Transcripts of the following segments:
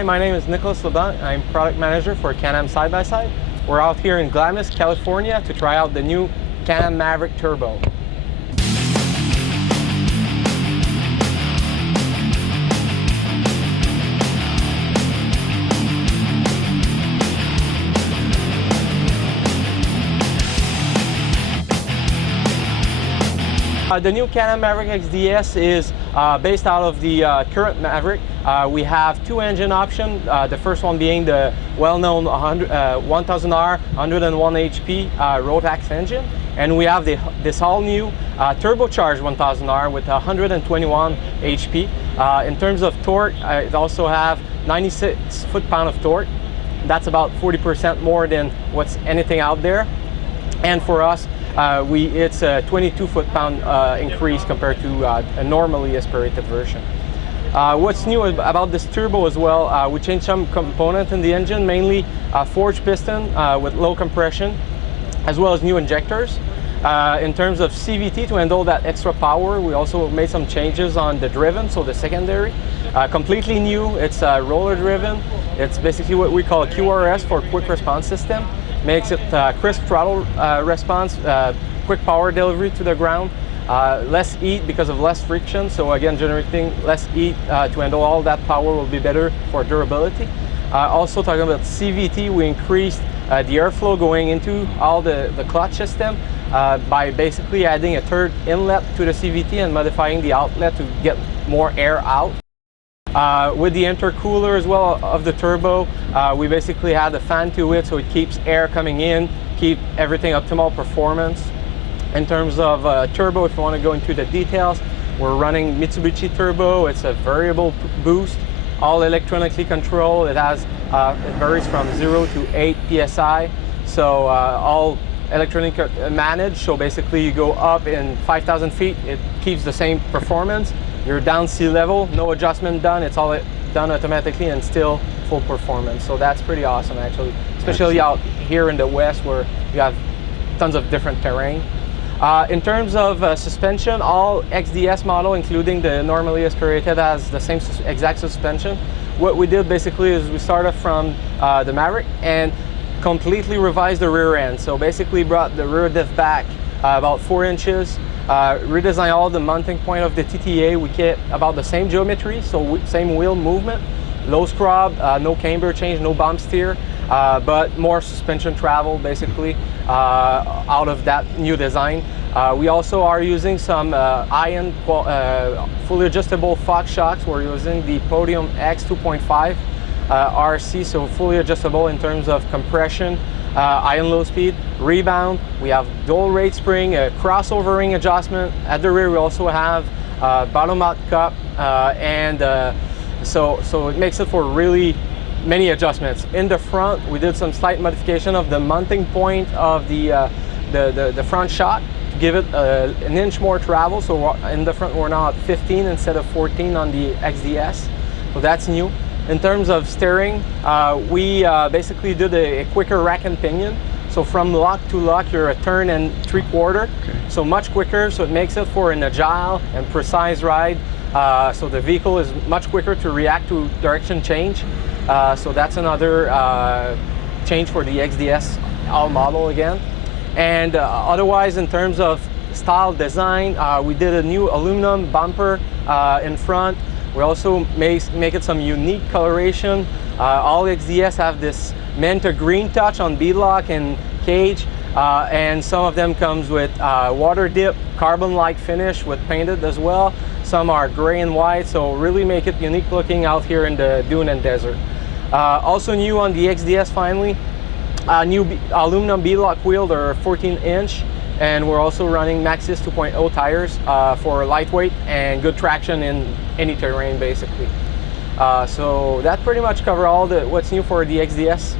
Hi, my name is Nicholas LeBlanc. I'm product manager for Can-Am Side-by-Side. We're out here in Glamis, California to try out the new Can-Am Maverick Turbo. The new Can-Am Maverick XDS is based out of the current Maverick. We have two engine options, the first one being the well-known 1000R 101 HP Rotax engine, and we have this all-new turbocharged 1000R with 121 HP. In terms of torque, it also have 96 foot-pound of torque. That's about 40% more than what's anything out there. And for us, it's a 22 foot-pound increase compared to a normally aspirated version. What's new about this turbo as well, we changed some components in the engine, mainly forged piston with low compression, as well as new injectors. In terms of CVT, to handle that extra power, we also made some changes on the driven, so the secondary. Completely new, it's roller driven. It's basically what we call a QRS for quick response system. Makes it crisp throttle response, quick power delivery to the ground, less heat because of less friction. So again, generating less heat to handle all that power will be better for durability. Also talking about CVT, we increased the airflow going into all the clutch system by basically adding a third inlet to the CVT and modifying the outlet to get more air out. With the intercooler as well of the turbo, we basically had a fan to it so it keeps air coming in, keep everything optimal performance. In terms of turbo, if you want to go into the details, we're running Mitsubishi turbo. It's a variable boost, all electronically controlled. It varies from 0 to 8 psi, so all electronic managed. So basically you go up in 5,000 feet, it keeps the same performance. You're down sea level, no adjustment done, it's all done automatically and still full performance. So that's pretty awesome actually, especially out here in the West where you have tons of different terrain. In terms of suspension, all XDS model, including the normally aspirated, has the same exact suspension. What we did basically is we started from the Maverick and completely revised the rear end. So basically brought the rear diff back about 4 inches, redesign all the mounting point of the TTA. We kept about the same geometry, so same wheel movement, low scrub, no camber change, no bump steer, but more suspension travel basically out of that new design. We also are using some high-end fully adjustable Fox shocks. We're using the Podium X 2.5 RC, so fully adjustable in terms of compression, high and low speed, rebound. We have dual rate spring, a crossover ring adjustment. At the rear we also have bottom out cup, so it makes it for really many adjustments. In the front we did some slight modification of the mounting point of the front shock to give it an inch more travel. So in the front we're now at 15 instead of 14 on the XDS, so that's new. In terms of steering, we basically did a quicker rack and pinion. So from lock to lock, you're a turn and 3/4, so much quicker. So it makes it for an agile and precise ride. So the vehicle is much quicker to react to direction change. So that's another change for the XDS all model again. And otherwise, in terms of style design, we did a new aluminum bumper in front. We also make it some unique coloration. All XDS have this Manta green touch on beadlock and cage, and some of them comes with water dip, carbon-like finish with painted as well. Some are gray and white, so really make it unique looking out here in the dune and desert. Also new on the XDS finally, new aluminum beadlock wheel. They're 14-inch. And we're also running Maxxis 2.0 tires for lightweight and good traction in any terrain basically. So that pretty much covers all what's new for the XDS.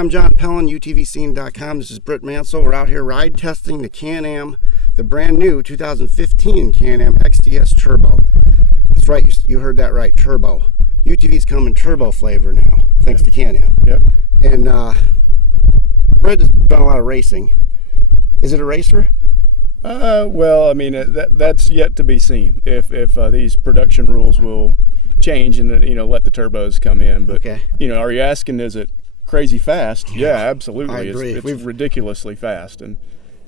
I'm John Pellin, UTVscene.com. This is Britt Mansell. We're out here ride testing the Can-Am, the brand new 2015 Can-Am XTS Turbo. That's right, you heard that right, turbo. UTVs come in turbo flavor now, thanks to Can-Am. Yep. And Britt has done a lot of racing. Is it a racer? Well, I mean, that's yet to be seen. If these production rules will change and let the turbos come in. But okay. Are you asking, is it crazy fast? Yeah, absolutely. I agree. It's ridiculously fast, and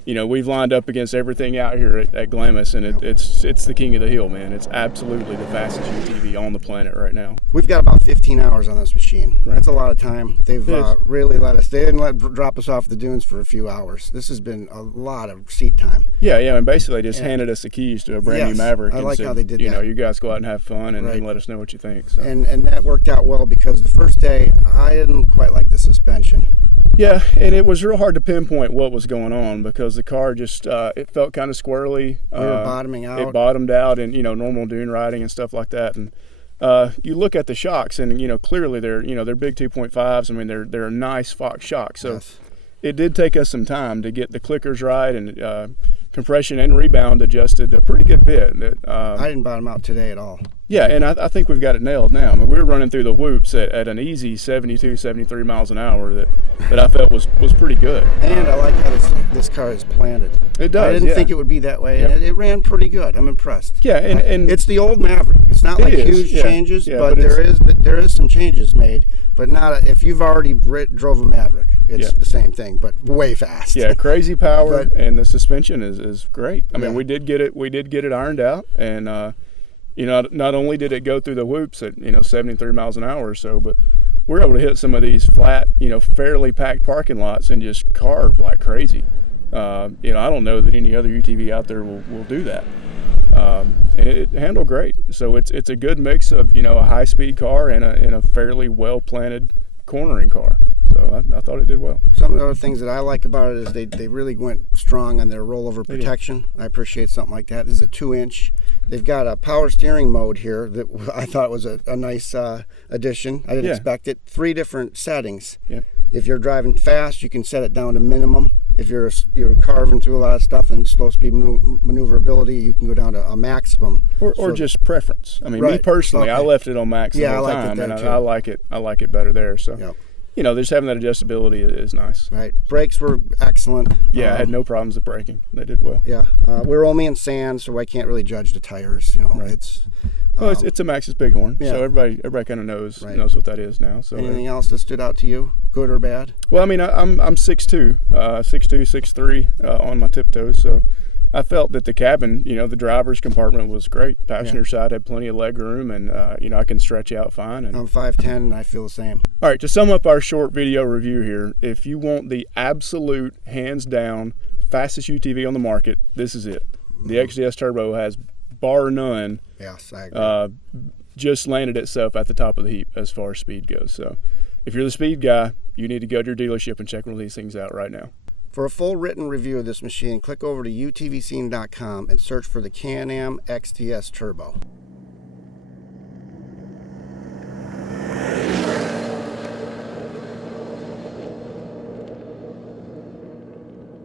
we've lined up against everything out here at Glamis, and it's the king of the hill, man. It's absolutely the fastest UTV on the planet right now. We've got about 15 hours on this machine. Right. That's a lot of time. They've really they didn't drop us off the dunes for a few hours. This has been a lot of seat time. Yeah, and basically just handed us the keys to a brand new Maverick. I like how they did that. You guys go out and have fun and let us know what you think. So. And that worked out well, because the first day I didn't quite like the suspension. Yeah, and it was real hard to pinpoint what was going on, because the car just it felt kind of squirrely. We were bottoming out. It bottomed out in normal dune riding and stuff like that. And you look at the shocks, and clearly they're big 2.5s. I mean, they're a nice Fox shock. So it did take us some time to get the clickers right, and compression and rebound adjusted a pretty good bit. I didn't bottom out today at all. Yeah, and I think we've got it nailed now. I mean, we were running through the whoops at an easy 72, 73 miles an hour that I felt was pretty good. And I like how this car is planted. It does. I didn't think it would be that way, and it ran pretty good. I'm impressed. Yeah, and it's the old Maverick. It's not like huge changes, but there is some changes made. But not if you've already drove a Maverick, it's the same thing, but way fast. Yeah, crazy power, and the suspension is great. I mean, we did get it ironed out, and not only did it go through the whoops at 73 miles an hour or so, but we're able to hit some of these flat, fairly packed parking lots and just carve like crazy. I don't know that any other UTV out there will do that. And it handled great. So it's a good mix of a high-speed car and a fairly well-planted cornering car. So I thought it did well. Some of the other things that I like about it is they really went strong on their rollover protection. I appreciate something like that. This is a 2-inch. They've got a power steering mode here that I thought was a nice addition. I didn't expect it. 3 different settings. Yep. If you're driving fast, you can set it down to minimum. If you're carving through a lot of stuff and slow speed maneuverability, you can go down to a maximum. Or just preference. I mean, me personally, I left it on max the whole time, and I like it better there. So, just having that adjustability is nice. Right. Brakes were excellent. Yeah, I had no problems with braking. They did well. Yeah. We're only in sand, so I can't really judge the tires. It's a Maxxis Bighorn, so everybody kind of knows what that is now. So anything else that stood out to you, good or bad? Well, I mean, I'm 6'2", 6'3", on my tiptoes, so I felt that the cabin, the driver's compartment was great. Passenger side had plenty of leg room, and I can stretch out fine. And I'm 5'10", and I feel the same. All right, to sum up our short video review here, if you want the absolute hands down fastest UTV on the market, this is it. The XTS Turbo has, bar none, yes, I agree. Just landed itself at the top of the heap as far as speed goes. So if you're the speed guy, you need to go to your dealership and check one of these things out right now. For a full written review of this machine, click over to UTVscene.com and search for the Can-Am XTS Turbo.